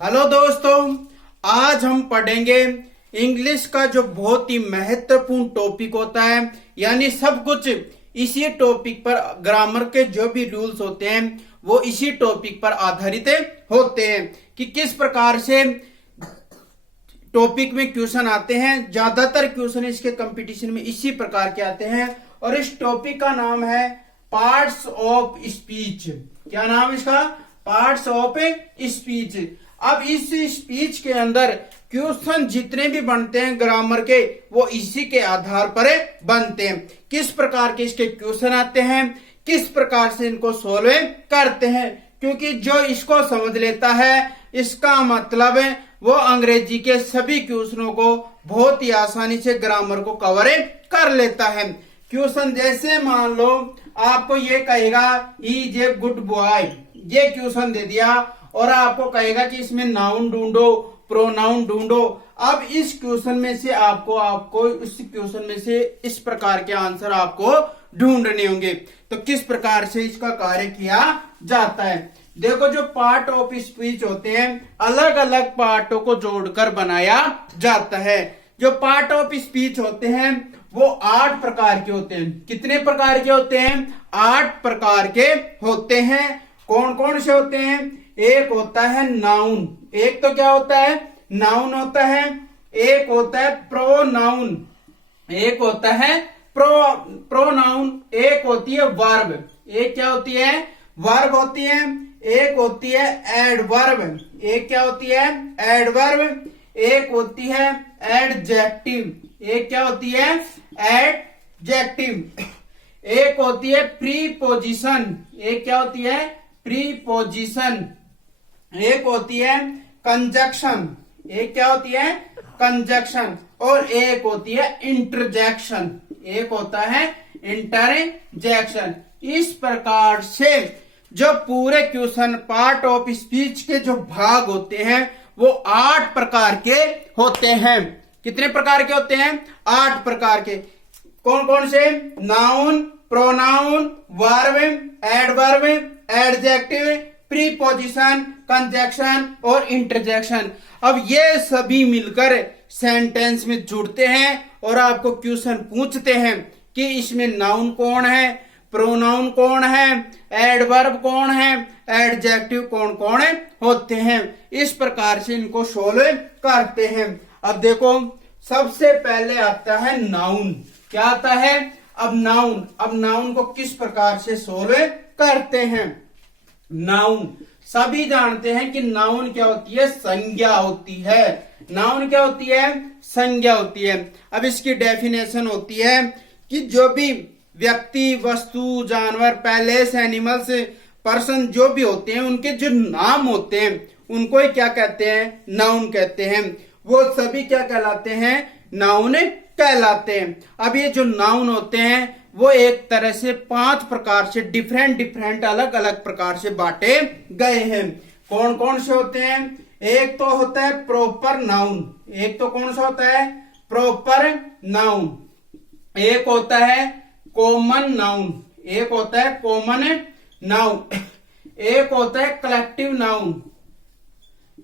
Hello दोस्तों, आज हम पढ़ेंगे इंग्लिश का जो बहुत ही महत्वपूर्ण टॉपिक होता है। यानी सब कुछ इसी टॉपिक पर, ग्रामर के जो भी रूल्स होते हैं वो इसी टॉपिक पर आधारित होते हैं कि किस प्रकार से टॉपिक में क्वेश्चन आते हैं। ज्यादातर क्वेश्चन इसके कंपटीशन में इसी प्रकार के आते हैं और इस टॉपिक का नाम है पार्ट्स ऑफ स्पीच। क्या नाम इसका? Parts of speech. अब इस स्पीच के अंदर क्वेश्चन जितने भी बनते हैं ग्रामर के, वो इसी के आधार पर बनते हैं। किस प्रकार के इसके क्वेश्चन आते हैं, किस प्रकार से इनको सोल्व करते हैं, क्योंकि जो इसको समझ लेता है इसका मतलब है वो अंग्रेजी के सभी क्वेश्चनों को बहुत ही आसानी से ग्रामर को कवर कर लेता है। क्वेश्चन जैसे मान लो आपको ये कहेगा इज ए गुड बॉय, ये क्वेश्चन दे दिया और आपको कहेगा कि इसमें नाउन ढूंढो, प्रोनाउन ढूंढो। अब इस क्वेश्चन में से आपको इस क्वेश्चन में से इस प्रकार के आंसर आपको ढूंढने होंगे। तो किस प्रकार से इसका कार्य किया जाता है, देखो जो पार्ट ऑफ स्पीच होते हैं अलग अलग पार्टों को जोड़कर बनाया जाता है। जो पार्ट ऑफ स्पीच होते हैं वो 8 प्रकार के होते हैं। कितने प्रकार के होते हैं? 8 प्रकार के होते हैं। कौन कौन से होते हैं? एक होता है नाउन, एक तो क्या होता है? नाउन होता है। एक होता है प्रोनाउन, एक होता है प्रोनाउन। एक होती है वर्ब, एक क्या होती है? वर्ब होती है। एक होती है एडवर्ब, एक क्या होती है? एडवर्ब। एक होती है एडजेक्टिव, एक क्या होती है? एडजेक्टिव। एक होती है प्रीपोजिशन, एक क्या होती है? प्रीपोजिशन। एक होती है कंजक्शन, एक क्या होती है? कंजक्शन। और एक होती है इंटरजेक्शन, एक होता है इंटरजेक्शन। इस प्रकार से जो पूरे क्वेश्चन पार्ट ऑफ स्पीच के जो भाग होते हैं वो 8 प्रकार के होते हैं। कितने प्रकार के होते हैं? 8 प्रकार के। कौन कौन से? Noun, pronoun, verb, adverb, adjective, preposition, conjunction और इंटरजेक्शन। अब ये सभी मिलकर सेंटेंस में जुड़ते हैं और आपको क्वेश्चन पूछते हैं कि इसमें नाउन कौन है, प्रोनाउन कौन है, एडवर्ब कौन है, एडजेक्टिव कौन कौन होते हैं। इस प्रकार से इनको सोल्व करते हैं। अब देखो सबसे पहले आता है नाउन। क्या आता है? अब नाउन को किस प्रकार से सोल्व करते हैं? नाउन सभी जानते हैं कि नाउन क्या होती है? संज्ञा होती है। नाउन क्या होती है? संज्ञा होती है। अब इसकी डेफिनेशन होती है कि जो भी व्यक्ति, वस्तु, जानवर, पैलेस, एनिमल्स, पर्सन जो भी होते हैं उनके जो नाम होते हैं उनको ही क्या कहते हैं? नाउन कहते हैं। वो सभी क्या कहलाते हैं? नाउन कहलाते हैं। अब ये जो नाउन होते हैं वो एक तरह से 5 प्रकार से डिफरेंट अलग अलग प्रकार से बांटे गए हैं। कौन कौन से होते हैं? एक तो होता है प्रॉपर नाउन, एक तो कौन सा होता है? Proper noun. एक होता है कॉमन नाउन, एक होता है कॉमन नाउन। एक होता है कलेक्टिव नाउन,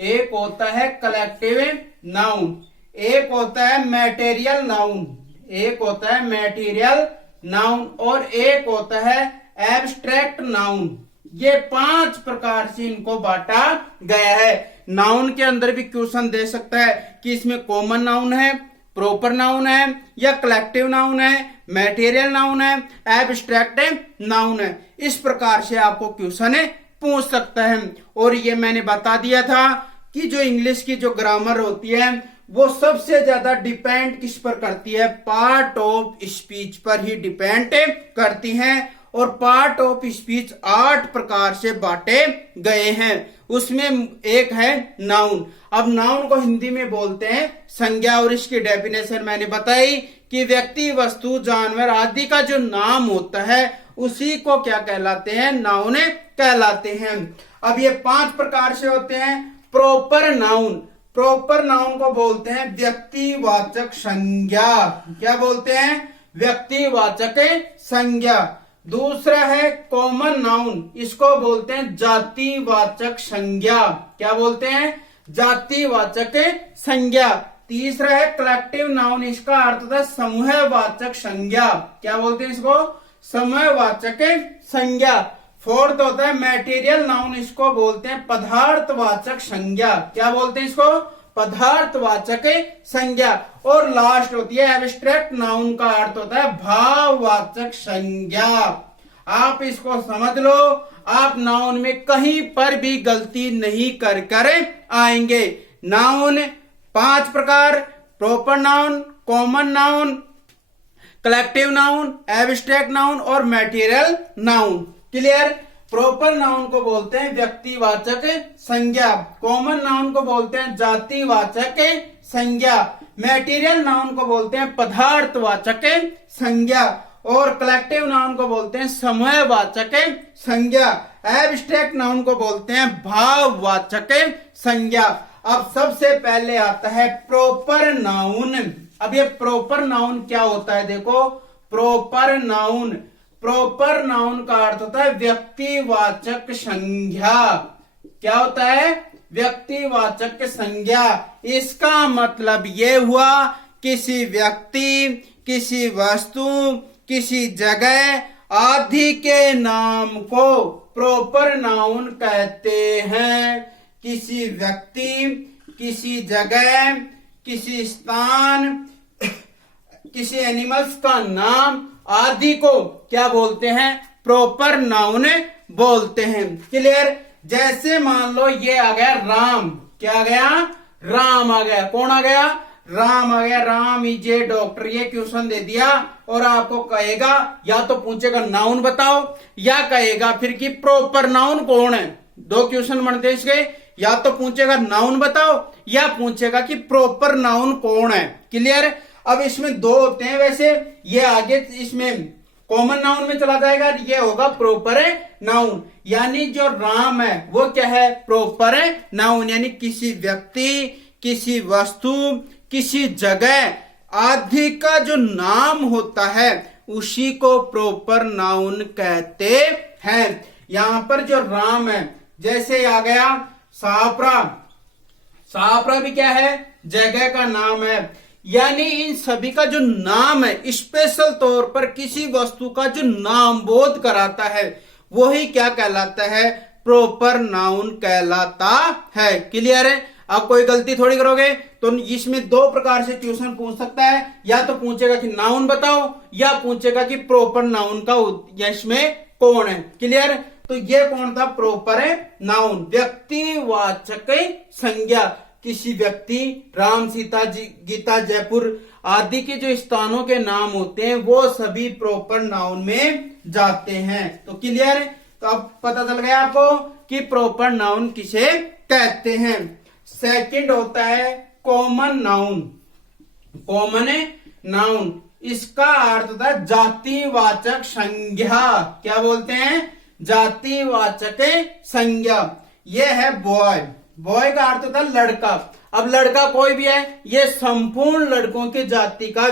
एक होता है कलेक्टिव नाउन। एक होता है मैटेरियल नाउन, एक होता है मैटेरियल नाउन। और एक होता है एब्स्ट्रैक्ट नाउन। ये 5 प्रकार से इनको बांटा गया है। नाउन के अंदर भी क्वेश्चन दे सकता है कि इसमें कॉमन नाउन है, प्रॉपर नाउन है या कलेक्टिव नाउन है, मैटेरियल नाउन है, एब्स्ट्रैक्ट नाउन है। इस प्रकार से आपको क्वेश्चन पूछ सकता है। और ये मैंने बता दिया था कि जो इंग्लिश की जो ग्रामर होती है वो सबसे ज्यादा डिपेंड किस पर करती है? पार्ट ऑफ स्पीच पर ही डिपेंड करती है। और पार्ट ऑफ स्पीच 8 प्रकार से बांटे गए हैं। उसमें एक है नाउन। अब नाउन को हिंदी में बोलते हैं संज्ञा। और इसकी डेफिनेशन मैंने बताई कि व्यक्ति, वस्तु, जानवर आदि का जो नाम होता है उसी को क्या कहलाते हैं? नाउन कहलाते हैं। अब ये 5 प्रकार से होते हैं। प्रॉपर नाउन, प्रॉपर नाउन को बोलते हैं व्यक्तिवाचक संज्ञा। क्या बोलते हैं? व्यक्तिवाचक संज्ञा। दूसरा है कॉमन नाउन, इसको बोलते हैं जातिवाचक संज्ञा। क्या बोलते हैं? जातिवाचक संज्ञा। तीसरा है कलेक्टिव नाउन, इसका अर्थ होता है समूहवाचक संज्ञा। क्या बोलते हैं इसको? समूहवाचक संज्ञा। फोर्थ होता है मैटेरियल नाउन, इसको बोलते हैं पदार्थवाचक संज्ञा। क्या बोलते हैं इसको? पदार्थवाचक संज्ञा। और लास्ट होती है एब्स्ट्रैक्ट नाउन, का अर्थ होता है भाववाचक संज्ञा। आप इसको समझ लो, आप नाउन में कहीं पर भी गलती नहीं कर आएंगे। नाउन 5 प्रकार: proper noun, common noun, collective noun, abstract noun और material noun. Clear? Proper noun को बोलते हैं व्यक्तिवाचक संज्ञा, कॉमन नाउन को बोलते हैं जातिवाचक संज्ञा, मैटेरियल नाउन को बोलते हैं पदार्थवाचक संज्ञा और कलेक्टिव नाउन को बोलते हैं समूहवाचक संज्ञा, एब्स्ट्रैक्ट नाउन को बोलते हैं भाववाचक संज्ञा। अब सबसे पहले आता है प्रॉपर नाउन। अब ये प्रॉपर नाउन क्या होता है? देखो, प्रॉपर नाउन, प्रॉपर नाउन का अर्थ होता है व्यक्तिवाचक संज्ञा। क्या होता है? व्यक्तिवाचक संज्ञा। इसका मतलब ये हुआ किसी व्यक्ति, किसी वस्तु, किसी जगह आदि के नाम को प्रॉपर नाउन कहते हैं। किसी व्यक्ति, किसी जगह, किसी स्थान, किसी एनिमल्स का नाम आदि को क्या बोलते हैं? प्रॉपर नाउन बोलते हैं। क्लियर? जैसे मान लो ये आ गया राम। क्या आ गया? राम आ गया। कौन आ गया? राम आ गया। Ram is a doctor. ये क्वेश्चन दे दिया और आपको कहेगा, या तो पूछेगा नाउन बताओ, या कहेगा फिर कि प्रॉपर नाउन कौन है। 2 क्वेश्चन बनते हैं इसके, या तो पूछेगा नाउन बताओ या पूछेगा कि प्रॉपर नाउन कौन है। क्लियर? अब इसमें 2 होते हैं वैसे, ये आगे इसमें कॉमन नाउन में चला जाएगा, ये होगा प्रॉपर नाउन। यानी जो राम है वो क्या है? Proper noun. यानी किसी व्यक्ति, किसी वस्तु, किसी जगह आदि का जो नाम होता है उसी को प्रॉपर नाउन कहते हैं। यहां पर जो राम है, जैसे आ गया सापरा। सापरा भी क्या है? जगह का नाम है। यानी इन सभी का जो नाम है स्पेशल तौर पर किसी वस्तु का जो नाम बोध कराता है वही क्या कहलाता है? प्रॉपर नाउन कहलाता है। क्लियर है? आप कोई गलती थोड़ी करोगे। तो इसमें 2 प्रकार से क्वेश्चन पूछ सकता है, या तो पूछेगा कि नाउन बताओ या पूछेगा कि प्रॉपर नाउन का इसमें कौन है। क्लियर? तो ये कौन था? प्रॉपर नाउन, व्यक्तिवाचक संज्ञा। किसी व्यक्ति, राम, सीता जी, गीता, जयपुर आदि के जो स्थानों के नाम होते हैं वो सभी प्रॉपर नाउन में जाते हैं। तो क्लियर है? तो अब पता चल गया आपको कि प्रॉपर नाउन किसे कहते हैं। सेकंड होता है कॉमन नाउन। कॉमन नाउन, इसका अर्थ होता है जातिवाचक संज्ञा। क्या बोलते हैं? जातिवाचक संज्ञा। यह है बॉय। बॉय का अर्थ होता है लड़का। अब लड़का कोई भी है, ये संपूर्ण लड़कों की जाति का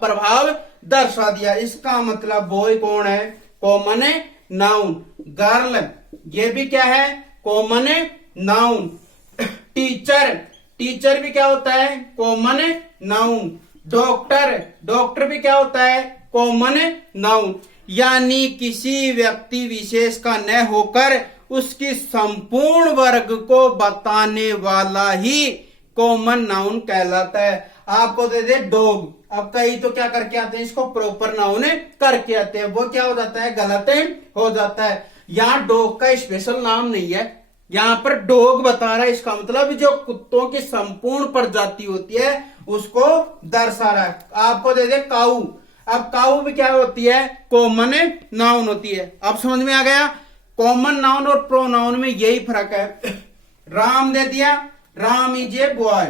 प्रभाव दर्शा दिया। इसका मतलब बॉय कौन है? Common noun. गर्ल, ये भी क्या है? Common noun. टीचर, टीचर भी क्या होता है? Common noun. डॉक्टर, डॉक्टर भी क्या होता है? Common noun. यानी किसी व्यक्ति विशेष का न होकर उसकी संपूर्ण वर्ग को बताने वाला ही कॉमन नाउन कहलाता है। आपको दे दे डॉग, अब कई तो क्या करके आते हैं? इसको प्रॉपर नाउन करके आते हैं, वो क्या हो जाता है? गलत हो जाता है। यहाँ डॉग का स्पेशल नाम नहीं है, यहाँ पर डॉग बता रहा है। इसका मतलब जो कुत्तों की संपूर्ण प्रजाति होती है उसको दर्शा रहा है। आपको दे दे काऊ, अब काऊ भी क्या होती है? कॉमन नाउन होती है। अब समझ में आ गया? कॉमन नाउन और प्रोनाउन में यही फर्क है। राम दे दिया, राम इज ए बॉय,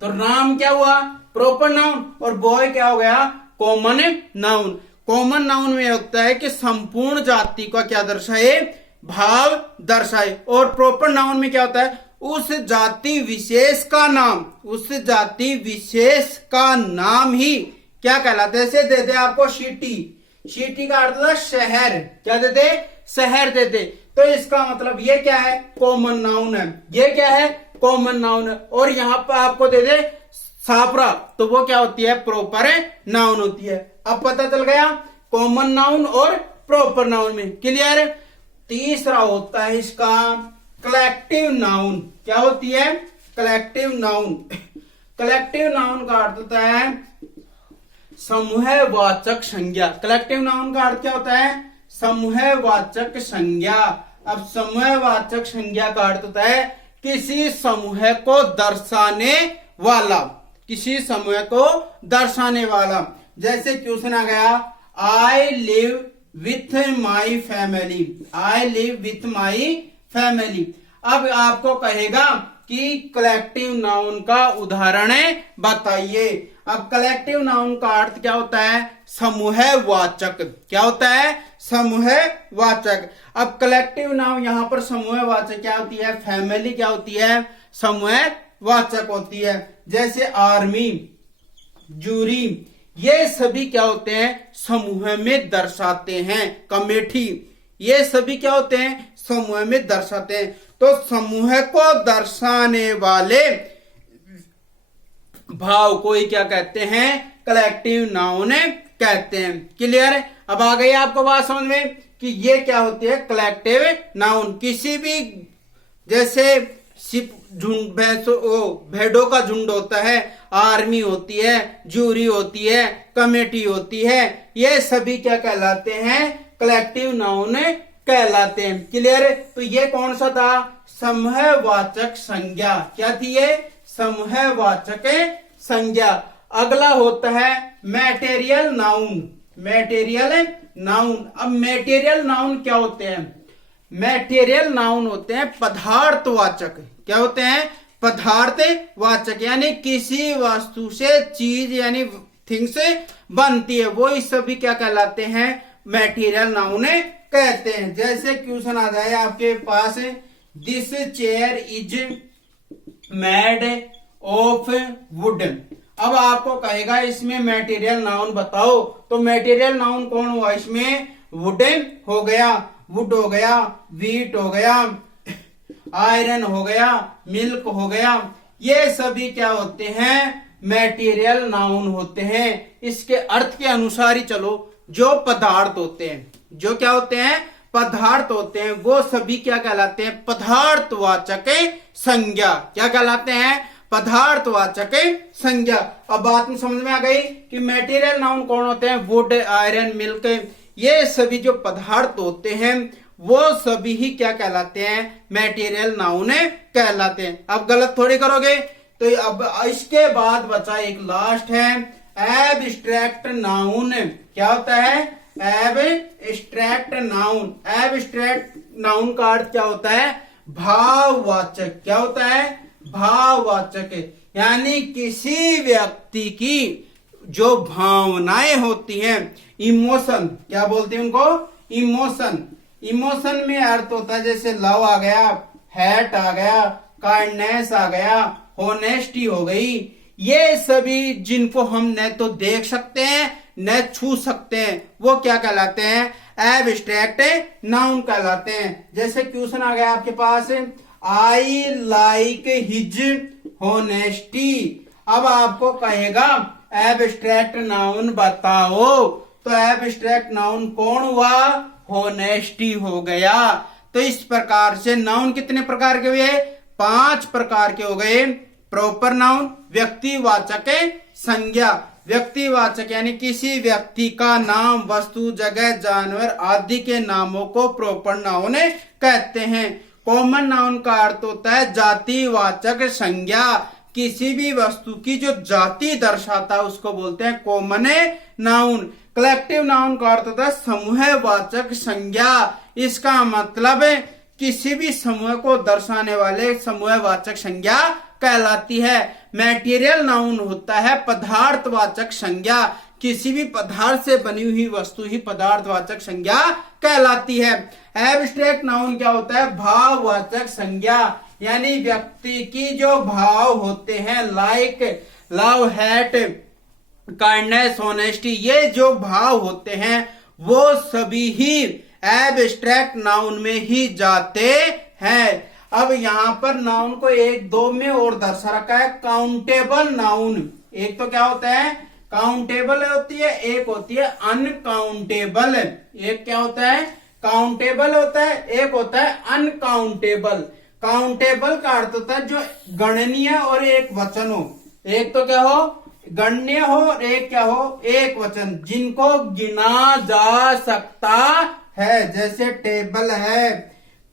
तो राम क्या हुआ? प्रॉपर नाउन, और बॉय क्या हो गया? Common noun. कॉमन नाउन में होता है कि संपूर्ण जाति का क्या दर्शाए? भाव दर्शाए। और प्रॉपर नाउन में क्या होता है? उस जाति विशेष का नाम, उस जाति विशेष का नाम ही क्या कहलाता है? ऐसे दे दे आपको सिटी। सिटी का अर्थ है शहर। क्या देते? शहर देते। तो इसका मतलब ये क्या है, कॉमन नाउन है। ये क्या है, कॉमन नाउन है। और यहाँ पर आपको दे दे छापरा, तो वो क्या होती है, प्रॉपर नाउन होती है। अब पता चल गया कॉमन नाउन और प्रॉपर नाउन में, क्लियर। तीसरा होता है इसका कलेक्टिव नाउन। क्या होती है, कलेक्टिव नाउन। कलेक्टिव नाउन का अर्थ होता है समूहवाचक संज्ञा। कलेक्टिव नाउन का अर्थ क्या होता है, समूहवाचक संज्ञा। अब समूहवाचक संज्ञा का अर्थ होता है किसी समूह को दर्शाने वाला, किसी समूह को दर्शाने वाला। जैसे क्वेश्चन आ गया, I live with my family, I live with my family. अब आपको कहेगा कि कलेक्टिव नाउन का उदाहरण बताइए। अब कलेक्टिव नाउन का अर्थ क्या होता है, समूहवाचक। क्या होता है, समूहवाचक। अब कलेक्टिव नाउन यहां पर समूहवाचक क्या होती है, फैमिली क्या होती है, समूहवाचक होती है। जैसे आर्मी, जूरी, ये सभी क्या होते हैं, समूह में दर्शाते हैं। कमेटी, ये सभी क्या होते हैं, समूह में दर्शाते हैं। तो समूह को दर्शाने वाले भाव को ही क्या कहते हैं, कलेक्टिव नाउन कहते हैं। क्लियर है। अब आ गई आपको बात समझ में कि ये क्या होती है, कलेक्टिव नाउन। किसी भी, जैसे झुंड, भेड़ों का झुंड होता है, आर्मी होती है, जूरी होती है, कमेटी होती है, ये सभी क्या कहलाते हैं, कलेक्टिव नाउन कहलाते हैं। क्लियर है। तो ये कौन सा था, समूहवाचक संज्ञा। क्या थी ये, समूहवाचक संज्ञा। अगला होता है मैटेरियल नाउन। Material noun. अब मैटेरियल नाउन क्या होते हैं, मैटेरियल नाउन होते हैं पदार्थवाचक। क्या होते हैं, पदार्थवाचक, यानी किसी वस्तु से चीज यानी थिंग से बनती है, वो इस सभी क्या कहलाते हैं, मैटेरियल नाउन कहते हैं। जैसे क्वेश्चन आ जाए आपके पास, this chair is made of wood. अब आपको कहेगा इसमें मैटेरियल नाउन बताओ, तो मैटेरियल नाउन कौन हुआ इसमें, वुडन हो गया, वुड हो गया, व्हीट हो गया, आयरन हो गया, मिल्क हो गया। ये सभी क्या होते हैं, मैटेरियल नाउन होते हैं। इसके अर्थ के अनुसार ही चलो। जो पदार्थ होते हैं, जो क्या होते हैं, पदार्थ होते हैं, वो सभी क्या कहलाते हैं, पदार्थवाचक संज्ञा। क्या कहलाते हैं, पदार्थवाचक संज्ञा। अब बात में समझ में आ गई कि मैटेरियल नाउन कौन होते हैं, वुड, आयरन, मिल्क, ये सभी जो पदार्थ होते हैं वो सभी ही क्या कहलाते हैं, मैटेरियल नाउन कहलाते हैं। अब गलत थोड़ी करोगे। तो अब इसके बाद बचा एक लास्ट है एब्स्ट्रैक्ट नाउन। क्या होता है, एब्स्ट्रैक्ट नाउन। एब्स्ट्रैक्ट नाउन का अर्थ क्या होता है, भाववाचक। क्या होता है, भाववाचक, यानी किसी व्यक्ति की जो भावनाएं होती हैं, इमोशन, क्या बोलते हैं उनको, इमोशन। इमोशन में अर्थ होता है जैसे लव आ गया, हैट आ गया, काइंडनेस आ गया, होनेस्टी हो गई। ये सभी जिनको हम न तो देख सकते हैं न छू सकते हैं, वो क्या कहलाते हैं, एब्स्ट्रैक्ट नाउन कहलाते हैं। जैसे क्वेश्चन आ गया आपके पास, आई लाइक हिज होनेस्टी। अब आपको कहेगा एब्स्ट्रैक्ट नाउन बताओ, तो एब्स्ट्रैक्ट नाउन कौन हुआ, होनेस्टी हो गया। तो इस प्रकार से नाउन कितने प्रकार के हुए, 5 प्रकार के हो गए। प्रॉपर नाउन, व्यक्तिवाचक संज्ञा। व्यक्तिवाचक यानी किसी व्यक्ति का नाम, वस्तु, जगह, जानवर आदि के नामों को प्रॉपर नाउन कहते हैं। कॉमन नाउन का अर्थ होता है जातिवाचक संज्ञा। किसी भी वस्तु की जो जाति दर्शाता है उसको बोलते हैं कॉमन नाउन। कलेक्टिव नाउन का अर्थ होता है समूहवाचक संज्ञा। इसका मतलब है किसी भी समूह को दर्शाने वाले समूहवाचक संज्ञा कहलाती है। मैटेरियल नाउन होता है पदार्थवाचक संज्ञा। किसी भी पदार्थ से बनी हुई वस्तु ही पदार्थवाचक संज्ञा कहलाती है। एब्स्ट्रैक्ट नाउन क्या होता है, भाववाचक संज्ञा, यानी व्यक्ति की जो भाव होते हैं, like, love, hat, kindness, honesty, ये जो भाव होते हैं वो सभी ही एब्स्ट्रैक्ट नाउन में ही जाते हैं। अब यहाँ पर नाउन को एक दो में और दर्शा रखा है, काउंटेबल नाउन। एक तो क्या होता है, काउंटेबल होती है, एक होती है अनकाउंटेबल। एक क्या होता है, काउंटेबल होता है, एक होता है अनकाउंटेबल। काउंटेबल का अर्थ होता है जो गणनीय और एक वचन हो। एक तो क्या हो, गण्य हो, और एक क्या हो, एक वचन, जिनको गिना जा सकता है। जैसे टेबल है,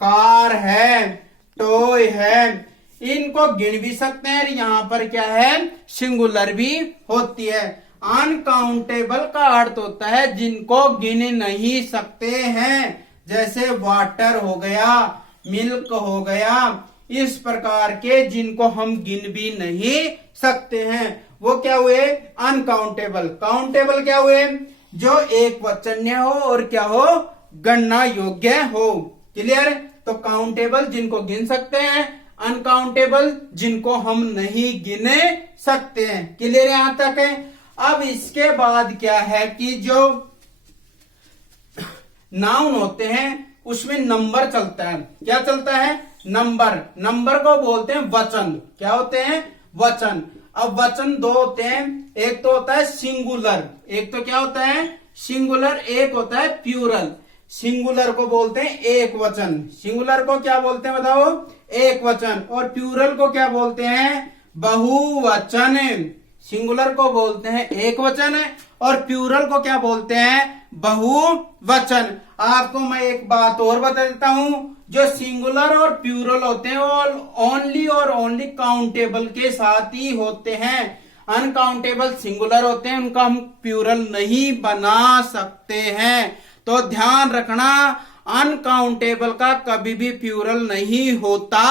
कार है, टॉय है, इनको गिन भी सकते हैं। यहाँ पर क्या है, सिंगुलर भी होती है। अनकाउंटेबल का अर्थ होता है जिनको गिन नहीं सकते हैं। जैसे वाटर हो गया, मिल्क हो गया, इस प्रकार के जिनको हम गिन भी नहीं सकते हैं, वो क्या हुए, अनकाउंटेबल। काउंटेबल क्या हुए, जो एक वचन्य हो और क्या हो, गणना योग्य हो। क्लियर। तो काउंटेबल जिनको गिन सकते हैं, अनकाउंटेबल जिनको हम नहीं गिने सकते हैं। क्लियर यहां तक है। अब इसके बाद क्या है कि जो नाउन होते हैं उसमें नंबर चलता है। क्या चलता है, नंबर। नंबर को बोलते हैं वचन। क्या होते हैं, वचन। अब वचन दो होते हैं, एक तो होता है सिंगुलर, एक तो क्या होता है, सिंगुलर, एक होता है प्यूरल। सिंगुलर को बोलते हैं एक वचन। सिंगुलर को क्या बोलते हैं बताओ, एक वचन। और प्यूरल को क्या बोलते हैं, बहुवचन। सिंगुलर को बोलते हैं एक वचन और प्यूरल को क्या बोलते हैं, बहुवचन। आपको मैं एक बात और बता देता हूं, जो सिंगुलर और प्यूरल होते हैं वो ओनली और ओनली काउंटेबल के साथ ही होते हैं। अनकाउंटेबल सिंगुलर होते हैं, उनका हम प्यूरल नहीं बना सकते हैं। तो ध्यान रखना, अनकाउंटेबल का कभी भी प्यूरल नहीं होता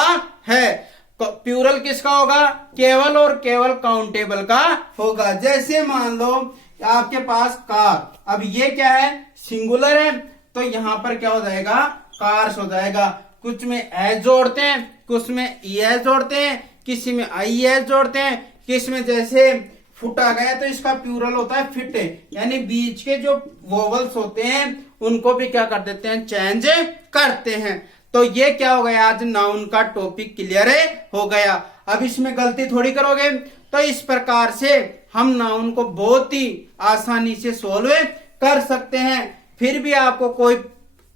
है। प्यूरल किसका होगा, केवल और केवल काउंटेबल का होगा। जैसे मान लो आपके पास कार, अब ये क्या है, सिंगुलर है, तो यहां पर क्या हो जाएगा, कार्स हो जाएगा। कुछ में एस जोड़ते हैं, कुछ में ई एस जोड़ते हैं, किसी में आई एस जोड़ते हैं, किस में जैसे फुट आ गया तो इसका प्यूरल होता है फिट, यानी बीच के जो वोवल्स होते हैं उनको भी क्या कर देते हैं, चेंज करते हैं। तो ये क्या हो गया, आज नाउन का टॉपिक क्लियर हो गया। अब इसमें गलती थोड़ी करोगे। तो इस प्रकार से हम नाउन को बहुत ही आसानी से सोल्व कर सकते हैं। फिर भी आपको कोई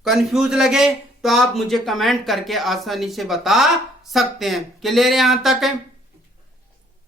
कंफ्यूज लगे तो आप मुझे कमेंट करके आसानी से बता सकते हैं। क्लियर यहां तक है।